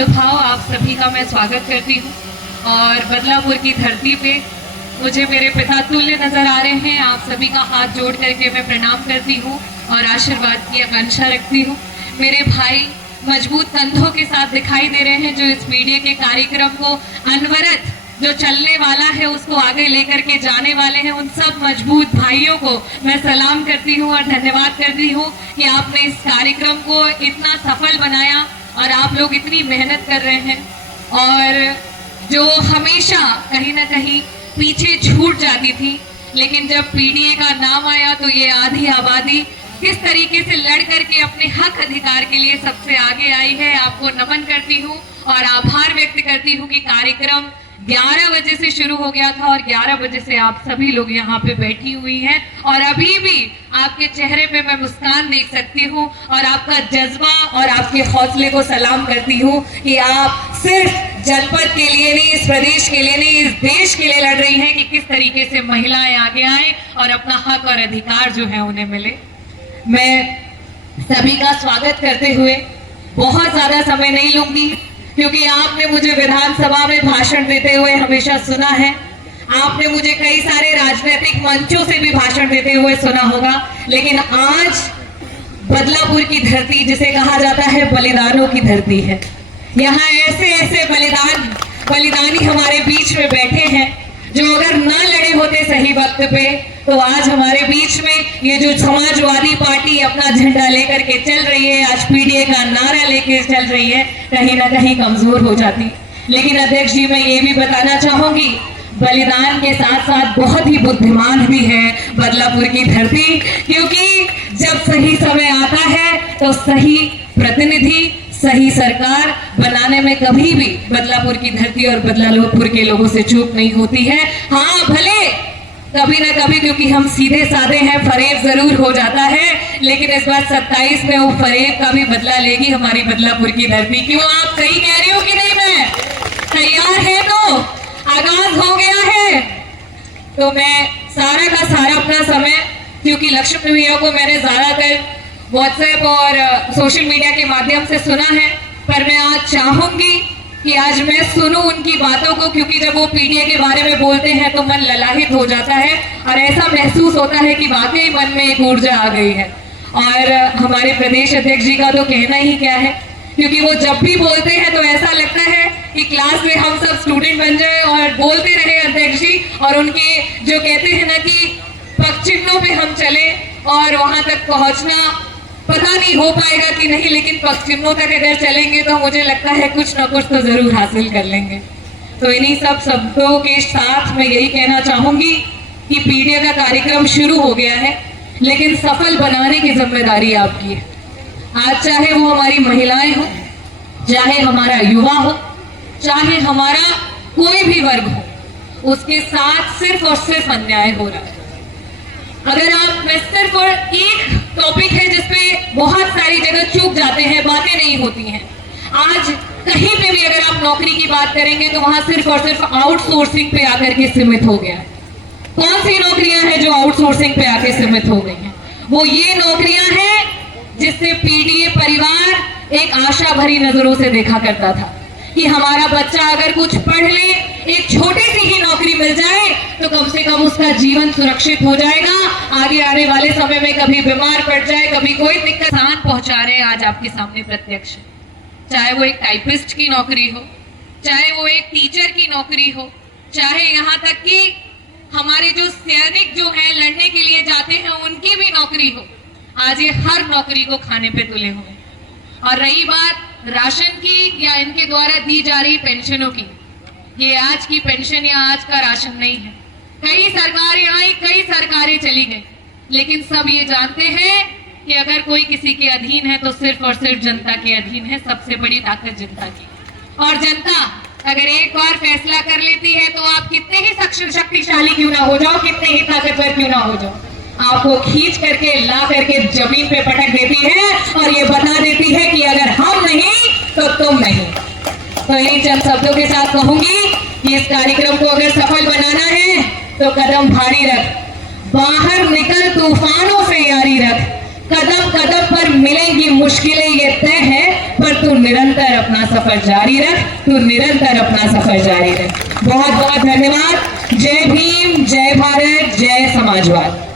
महानुभाव, आप सभी का मैं स्वागत करती हूँ। और बदलापुर की धरती पे मुझे मेरे पिता तुल्य नजर आ रहे हैं। आप सभी का हाथ जोड़ करके मैं प्रणाम करती हूँ और आशीर्वाद की आकांक्षा रखती हूँ। मेरे भाई मजबूत कंधों के साथ दिखाई दे रहे हैं, जो इस मीडिया के कार्यक्रम को अनवरत जो चलने वाला है उसको आगे लेकर के जाने वाले हैं। उन सब मजबूत भाइयों को मैं सलाम करती हूँ और धन्यवाद करती हूँ कि आपने इस कार्यक्रम को इतना सफल बनाया और आप लोग इतनी मेहनत कर रहे हैं। और जो हमेशा कहीं ना कहीं पीछे छूट जाती थी, लेकिन जब पीडीए का नाम आया तो ये आधी आबादी किस तरीके से लड़ करके अपने हक अधिकार के लिए सबसे आगे आई है। आपको नमन करती हूँ और आभार व्यक्त करती हूँ कि कार्यक्रम 11 बजे से शुरू हो गया था और 11 बजे से आप सभी लोग यहाँ पे बैठी हुई हैं और अभी भी आपके चेहरे पे मैं मुस्कान देख सकती हूँ और आपका जज्बा और आपके हौसले को सलाम करती हूँ कि आप सिर्फ जनपद के लिए नहीं, इस प्रदेश के लिए नहीं, इस देश के लिए लड़ रही हैं कि किस तरीके से महिलाएं आगे आए और अपना हक और अधिकार जो है उन्हें मिले। मैं सभी का स्वागत करते हुए बहुत ज्यादा समय नहीं लूंगी, क्योंकि आपने मुझे विधानसभा में भाषण देते हुए हमेशा सुना है। आपने मुझे कई सारे राजनीतिक मंचों से भी भाषण देते हुए सुना होगा, लेकिन आज बदलापुर की धरती, जिसे कहा जाता है बलिदानों की धरती है, यहाँ ऐसे ऐसे बलिदानी हमारे बीच में बैठे हैं जो अगर ना लड़े होते सही वक्त पे तो आज हमारे बीच में ये जो समाजवादी पार्टी अपना झंडा लेकर के चल रही है, आज पीडीए का नारा लेकर चल रही है, कहीं ना कहीं कमजोर हो जाती। लेकिन अध्यक्ष जी, मैं ये भी बताना चाहूंगी, बलिदान के साथ साथ बहुत ही बुद्धिमान भी है बदलापुर की धरती, क्योंकि जब सही समय आता है तो सही प्रतिनिधि, सही सरकार बनाने में कभी भी बदलापुर की धरती और बदलापुर के लोगों से चूक नहीं होती है। हाँ, भले कभी ना कभी, क्योंकि हम सीधे साधे हैं, फरेब जरूर हो जाता है, लेकिन इस बार 27 में वो फरेब का भी बदला लेगी हमारी बदलापुर की धरती। क्यों, आप सही कह रही हो कि नहीं? मैं तैयार है, तो आगाज हो गया है। तो मैं सारा का सारा अपना समय, क्योंकि लक्ष्मी भैया को मैंने ज्यादातर व्हाट्सएप और सोशल मीडिया के माध्यम से सुना है, पर मैं आज चाहूंगी कि आज मैं सुनूं उनकी बातों को, क्योंकि जब वो पीडीए के बारे में बोलते हैं तो मन ललाहित हो जाता है और ऐसा महसूस होता है कि वाकई मन में एक ऊर्जा आ गई है। और हमारे प्रदेश अध्यक्ष जी का तो कहना ही क्या है, क्योंकि वो जब भी बोलते हैं तो ऐसा लगता है कि क्लास में हम सब स्टूडेंट बन जाए और बोलते रहे अध्यक्ष जी, और उनके जो कहते हैं ना कि पग चिन्हों पे हम चले और वहां तक पहुंचना पता नहीं हो पाएगा कि नहीं, लेकिन पग चिन्हों तक अगर चलेंगे तो मुझे लगता है कुछ ना कुछ तो जरूर हासिल कर लेंगे। तो इन्हीं सब शब्दों के साथ मैं यही कहना चाहूंगी कि पीडीए का कार्यक्रम शुरू हो गया है, लेकिन सफल बनाने की जिम्मेदारी आपकी है। आज चाहे वो हमारी महिलाएं हो, चाहे हमारा युवा हो, चाहे हमारा कोई भी वर्ग हो, उसके साथ सिर्फ और सिर्फ अन्याय हो रहा है। अगर आप, मैं सिर्फ और एक टॉपिक है जिसपे बहुत सारी जगह चूक जाते हैं, बातें नहीं होती हैं। आज कहीं पे भी अगर आप नौकरी की बात करेंगे तो वहां सिर्फ और सिर्फ आउटसोर्सिंग पे आकर के सीमित हो गया है। कौन सी नौकरियां हैं जो आउटसोर्सिंग पे आके सीमित हो गई हैं? वो ये नौकरियां हैं जिससे पीडीए परिवार एक आशा भरी नजरों से देखा करता था कि हमारा बच्चा अगर कुछ पढ़ ले, एक छोटी सी ही नौकरी मिल जाए तो कम से कम उसका जीवन सुरक्षित हो जाएगा। आगे आने वाले समय में कभी बीमार पड़ जाए, कभी कोई दिक्कत, नुकसान पहुंचा रहे हैं आज आपके सामने प्रत्यक्ष। चाहे वो एक टाइपिस्ट की नौकरी हो, चाहे वो एक टीचर की नौकरी हो, चाहे यहाँ तक कि हमारे जो सैनिक जो है लड़ने के लिए जाते हैं उनकी भी नौकरी हो, आज ये हर नौकरी को खाने पे तुले हुए। और रही बात राशन की या इनके द्वारा दी जा रही पेंशनों की, ये आज की पेंशन या आज का राशन नहीं है। कई सरकारें आई, कई सरकारें चली गई, लेकिन सब ये जानते हैं कि अगर कोई किसी के अधीन है तो सिर्फ और सिर्फ जनता के अधीन है। सबसे बड़ी ताकत जनता की, और जनता अगर एक बार फैसला कर लेती है तो आप कितने ही शक्तिशाली क्यों ना हो जाओ, कितने ही ताकतवर क्यों ना हो जाओ, आपको खींच करके ला करके जमीन पे पटक देती है और ये बता देती है कि अगर हम नहीं तो तुम नहीं। तो इन चंद शब्दों के साथ कहूंगी कि इस कार्यक्रम को अगर सफल बनाना है तो कदम भारी रख, बाहर निकल तूफानों से यारी रख, कदम कदम पर मिलेंगी मुश्किलें ये तय है, पर तू निरंतर अपना सफर जारी रख, तू निरंतर अपना सफर जारी रख। बहुत बहुत धन्यवाद। जय भीम, जय भारत, जय समाजवाद।